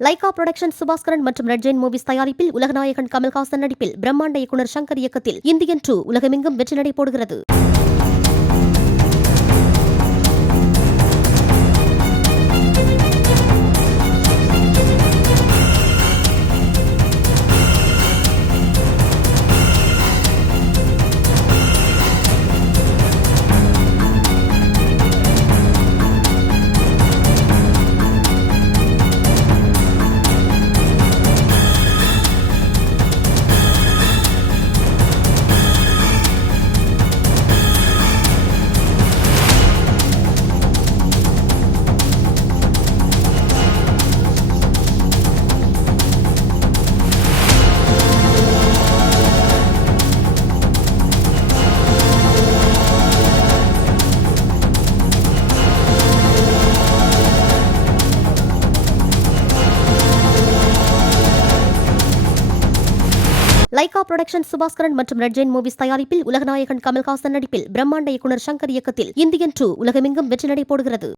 Lyca production Subaskaran மற்றும் red Jain movies தயாரிப்பில் உலகநாயகன் கமல்ஹாசன் நடிப்பில் பிரம்மாண்ட இயக்குனர் சங்கர் இயக்கத்தில் இந்தியன் 2 உலகமெங்கும் வெற்றி நடை போடுகிறது. லைகா புரொடக்ஷன் சுபாஸ்கரன் மற்றும் ரெட் ஜெயின் மூவிஸ் தயாரிப்பில் உலகநாயகன் கமல்ஹாசன் நடிப்பில் பிரம்மாண்ட இயக்குனர் சங்கர் இயக்கத்தில் இந்தியன் 2 உலகமெங்கும் வெற்றி நடை போடுகிறது.